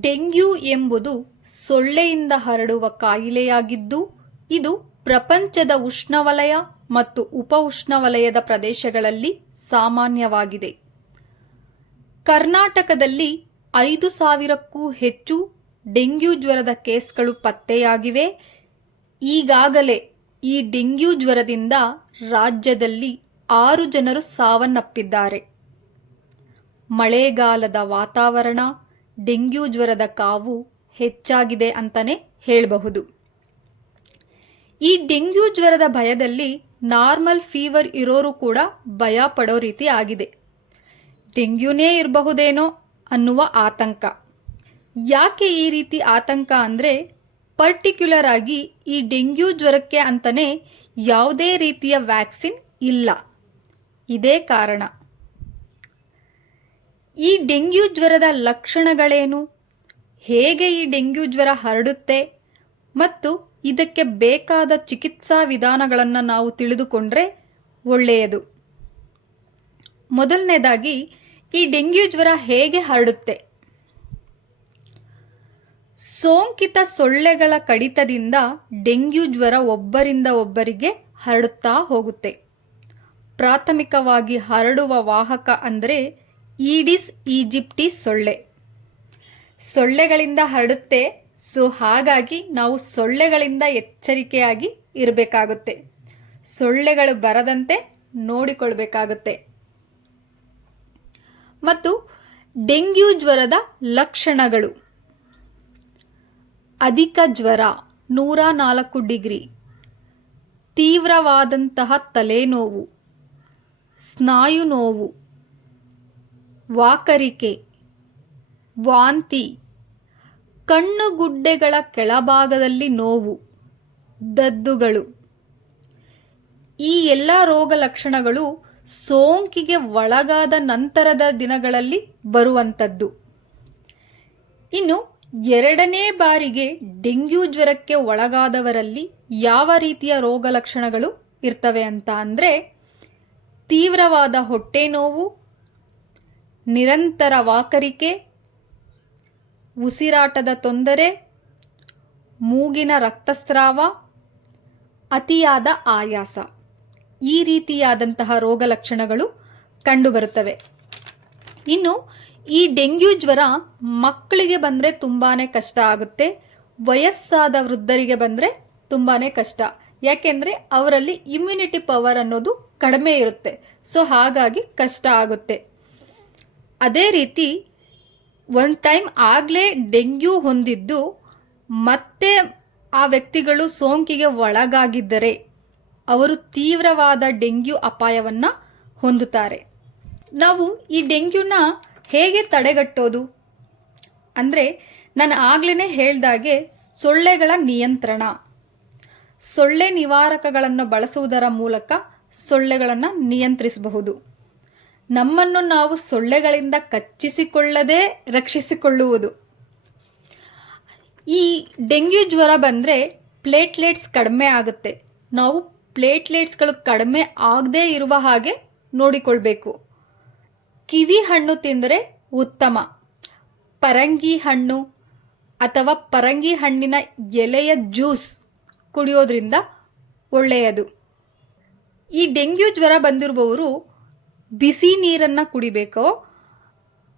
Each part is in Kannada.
ಡೆಂಗ್ಯೂ ಎಂಬುದು ಸೊಳ್ಳೆಯಿಂದ ಹರಡುವ ಕಾಯಿಲೆಯಾಗಿದ್ದು, ಇದು ಪ್ರಪಂಚದ ಉಷ್ಣವಲಯ ಮತ್ತು ಉಪ ಉಷ್ಣವಲಯದ ಪ್ರದೇಶಗಳಲ್ಲಿ ಸಾಮಾನ್ಯವಾಗಿದೆ. ಕರ್ನಾಟಕದಲ್ಲಿ ಐದು ಸಾವಿರಕ್ಕೂ ಹೆಚ್ಚು ಡೆಂಗ್ಯೂ ಜ್ವರದ ಕೇಸ್ಗಳು ಪತ್ತೆಯಾಗಿವೆ. ಈಗಾಗಲೇ ಈ ಡೆಂಗ್ಯೂ ಜ್ವರದಿಂದ ರಾಜ್ಯದಲ್ಲಿ ಆರು ಜನರು ಸಾವನ್ನಪ್ಪಿದ್ದಾರೆ. ಮಳೆಗಾಲದ ವಾತಾವರಣ ಡೆಂಗ್ಯೂ ಜ್ವರದ ಕಾವು ಹೆಚ್ಚಾಗಿದೆ ಅಂತಲೇ ಹೇಳಬಹುದು. ಈ ಡೆಂಗ್ಯೂ ಜ್ವರದ ಭಯದಲ್ಲಿ ನಾರ್ಮಲ್ ಫೀವರ್ ಇರೋರು ಕೂಡ ಭಯ ಪಡೋ ರೀತಿ ಆಗಿದೆ. ಡೆಂಗ್ಯೂನೇ ಇರಬಹುದೇನೋ ಅನ್ನುವ ಆತಂಕ. ಯಾಕೆ ಈ ರೀತಿ ಆತಂಕ ಅಂದರೆ ಪರ್ಟಿಕ್ಯುಲರ್ ಆಗಿ ಈ ಡೆಂಗ್ಯೂ ಜ್ವರಕ್ಕೆ ಅಂತಲೇ ಯಾವುದೇ ರೀತಿಯ ವ್ಯಾಕ್ಸಿನ್ ಇಲ್ಲ. ಇದೇ ಕಾರಣ. ಈ ಡೆಂಗ್ಯೂ ಜ್ವರದ ಲಕ್ಷಣಗಳೇನು? ಹೇಗೆ ಈ ಡೆಂಗ್ಯೂ ಜ್ವರ ಹರಡುತ್ತೆ? ಮತ್ತು ಇದಕ್ಕೆ ಬೇಕಾದ ಚಿಕಿತ್ಸಾ ವಿಧಾನಗಳನ್ನು ನಾವು ತಿಳಿದುಕೊಂಡ್ರೆ ಒಳ್ಳೆಯದು. ಮೊದಲನೇದಾಗಿ, ಈ ಡೆಂಗ್ಯೂ ಜ್ವರ ಹೇಗೆ ಹರಡುತ್ತೆ? ಸೋಂಕಿತ ಸೊಳ್ಳೆಗಳ ಕಡಿತದಿಂದ ಡೆಂಗ್ಯೂ ಜ್ವರ ಒಬ್ಬರಿಂದ ಒಬ್ಬರಿಗೆ ಹರಡುತ್ತಾ ಹೋಗುತ್ತೆ. ಪ್ರಾಥಮಿಕವಾಗಿ ಹರಡುವ ವಾಹಕ ಅಂದರೆ ಈಡಿಸ್ ಈಜಿಪ್ಟಿ ಸೊಳ್ಳೆ. ಸೊಳ್ಳೆಗಳಿಂದ ಹರಡುತ್ತೆ, ಸೊ ಹಾಗಾಗಿ ನಾವು ಸೊಳ್ಳೆಗಳಿಂದ ಎಚ್ಚರಿಕೆಯಾಗಿ ಇರಬೇಕಾಗುತ್ತೆ. ಸೊಳ್ಳೆಗಳು ಬರದಂತೆ ನೋಡಿಕೊಳ್ಬೇಕಾಗುತ್ತೆ. ಮತ್ತು ಡೆಂಗ್ಯೂ ಜ್ವರದ ಲಕ್ಷಣಗಳು. ಅಧಿಕ ಜ್ವರ ನೂರ ನಾಲ್ಕು ಡಿಗ್ರಿ. ತೀವ್ರವಾದಂತಹ ತಲೆನೋವು, ಸ್ನಾಯು ನೋವು ವಾಕರಿಕೆ, ವಾಂತಿ, ಕಣ್ಣುಗುಡ್ಡೆಗಳ ಕೆಳಭಾಗದಲ್ಲಿ ನೋವು, ದದ್ದುಗಳು. ಈ ಎಲ್ಲ ರೋಗ ಲಕ್ಷಣಗಳು ಸೋಂಕಿಗೆ ಒಳಗಾದ ನಂತರದ ದಿನಗಳಲ್ಲಿ ಬರುವಂಥದ್ದು. ಇನ್ನು ಎರಡನೇ ಬಾರಿಗೆ ಡೆಂಗ್ಯೂ ಜ್ವರಕ್ಕೆ ಒಳಗಾದವರಲ್ಲಿ ಯಾವ ರೀತಿಯ ರೋಗ ಲಕ್ಷಣಗಳು ಇರ್ತವೆ ಅಂತ ಅಂದರೆ ತೀವ್ರವಾದ ಹೊಟ್ಟೆ ನೋವು ನಿರಂತರ ವಾಕರಿಕೆ, ಉಸಿರಾಟದ ತೊಂದರೆ, ಮೂಗಿನ ರಕ್ತಸ್ರಾವ, ಅತಿಯಾದ ಆಯಾಸ. ಈ ರೀತಿಯಾದಂತಹ ರೋಗ ಲಕ್ಷಣಗಳು ಕಂಡುಬರುತ್ತವೆ. ಇನ್ನು ಈ ಡೆಂಗ್ಯೂ ಜ್ವರ ಮಕ್ಕಳಿಗೆ ಬಂದರೆ ತುಂಬಾ ಕಷ್ಟ ಆಗುತ್ತೆ. ವಯಸ್ಸಾದ ವೃದ್ಧರಿಗೆ ಬಂದರೆ ತುಂಬಾ ಕಷ್ಟ. ಯಾಕೆಂದರೆ ಅವರಲ್ಲಿ ಇಮ್ಯುನಿಟಿ ಪವರ್ ಅನ್ನೋದು ಕಡಿಮೆ ಇರುತ್ತೆ. ಸೊ ಹಾಗಾಗಿ ಕಷ್ಟ ಆಗುತ್ತೆ. ಅದೇ ರೀತಿ ಒಂದು ಟೈಮ್ ಆಗಲೇ ಡೆಂಗ್ಯೂ ಹೊಂದಿದ್ದು ಮತ್ತೆ ಆ ವ್ಯಕ್ತಿಗಳು ಸೋಂಕಿಗೆ ಒಳಗಾಗಿದ್ದರೆ ಅವರು ತೀವ್ರವಾದ ಡೆಂಗ್ಯೂ ಅಪಾಯವನ್ನು ಹೊಂದುತ್ತಾರೆ. ನಾವು ಈ ಡೆಂಗ್ಯೂನ ಹೇಗೆ ತಡೆಗಟ್ಟೋದು? ಅಂದರೆ ನಾನು ಆಗ್ಲೇ ಹೇಳ್ದಾಗೆ ಸೊಳ್ಳೆಗಳ ನಿಯಂತ್ರಣ. ಸೊಳ್ಳೆ ನಿವಾರಕಗಳನ್ನು ಬಳಸುವುದರ ಮೂಲಕ ಸೊಳ್ಳೆಗಳನ್ನು ನಿಯಂತ್ರಿಸಬಹುದು. ನಮ್ಮನ್ನು ನಾವು ಸೊಳ್ಳೆಗಳಿಂದ ಕಚ್ಚಿಸಿಕೊಳ್ಳದೆ ರಕ್ಷಿಸಿಕೊಳ್ಳುವುದು. ಈ ಡೆಂಗ್ಯೂ ಜ್ವರ ಬಂದರೆ ಪ್ಲೇಟ್ಲೆಟ್ಸ್ ಕಡಿಮೆ ಆಗುತ್ತೆ. ನಾವು ಪ್ಲೇಟ್ಲೆಟ್ಸ್ಗಳು ಕಡಿಮೆ ಆಗದೇ ಇರುವ ಹಾಗೆ ನೋಡಿಕೊಳ್ಬೇಕು. ಕಿವಿ ಹಣ್ಣು ತಿಂದರೆ ಉತ್ತಮ. ಪರಂಗಿ ಹಣ್ಣು ಅಥವಾ ಪರಂಗಿ ಹಣ್ಣಿನ ಎಲೆಯ ಜ್ಯೂಸ್ ಕುಡಿಯೋದ್ರಿಂದ ಒಳ್ಳೆಯದು. ಈ ಡೆಂಗ್ಯೂ ಜ್ವರ ಬಂದಿರುವವರು ಬಿಸಿ ನೀರನ್ನು ಕುಡಿಬೇಕು?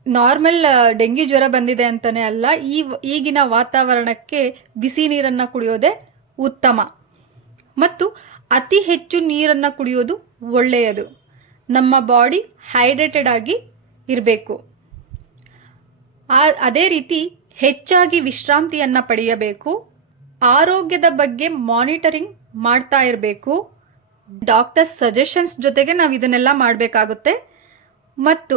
ನಾರ್ಮಲ್ ಡೆಂಗಿ ಜ್ವರ ಬಂದಿದೆ ಅಂತಲೇ ಅಲ್ಲ, ಈ ಈಗಿನ ವಾತಾವರಣಕ್ಕೆ ಬಿಸಿ ನೀರನ್ನು ಕುಡಿಯೋದೇ ಉತ್ತಮ. ಮತ್ತು ಅತಿ ಹೆಚ್ಚು ನೀರನ್ನು ಕುಡಿಯೋದು ಒಳ್ಳೆಯದು. ನಮ್ಮ ಬಾಡಿ ಹೈಡ್ರೇಟೆಡ್ ಆಗಿ ಇರಬೇಕು. ಅದೇ ರೀತಿ ಹೆಚ್ಚಾಗಿ ವಿಶ್ರಾಂತಿಯನ್ನು ಪಡೆಯಬೇಕು. ಆರೋಗ್ಯದ ಬಗ್ಗೆ ಮಾನಿಟರಿಂಗ್ ಮಾಡ್ತಾ ಇರಬೇಕು. ಡಾಕ್ಟರ್ ಸಜೆಷನ್ಸ್ ಜೊತೆಗೆ ನಾವು ಇದನ್ನೆಲ್ಲ ಮಾಡಬೇಕಾಗುತ್ತೆ. ಮತ್ತು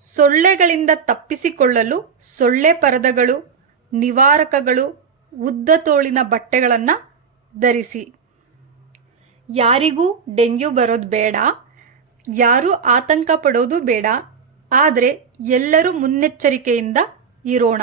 ಸೊಳ್ಳೆಗಳಿಂದ ತಪ್ಪಿಸಿಕೊಳ್ಳಲು ಸೊಳ್ಳೆ ಪರದಗಳು, ನಿವಾರಕಗಳು, ಉದ್ದ ತೋಳಿನ ಬಟ್ಟೆಗಳನ್ನು ಧರಿಸಿ. ಯಾರಿಗೂ ಡೆಂಗ್ಯೂ ಬರೋದು ಬೇಡ, ಯಾರೂ ಆತಂಕ ಪಡೋದು ಬೇಡ, ಆದರೆ ಎಲ್ಲರೂ ಮುನ್ನೆಚ್ಚರಿಕೆಯಿಂದ ಇರೋಣ.